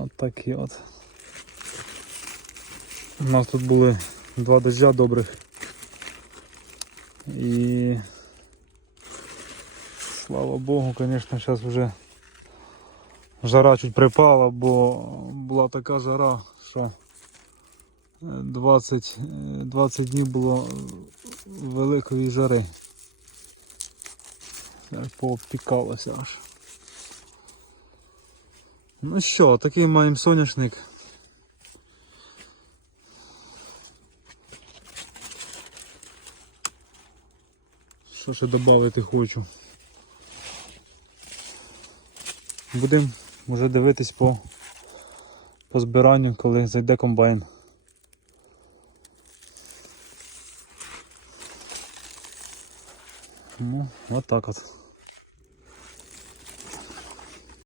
От такі от. У нас тут були два дождя добрих. І слава Богу, звісно, зараз вже жара чуть припала, бо була така жара, що е, 20, е, 20 днів було великої жари. Пообтікалося аж. Ну що, такий маємо соняшник. Що ще додати хочу? Будемо вже дивитись по, по збиранню, коли зайде комбайн. Ну, от так от.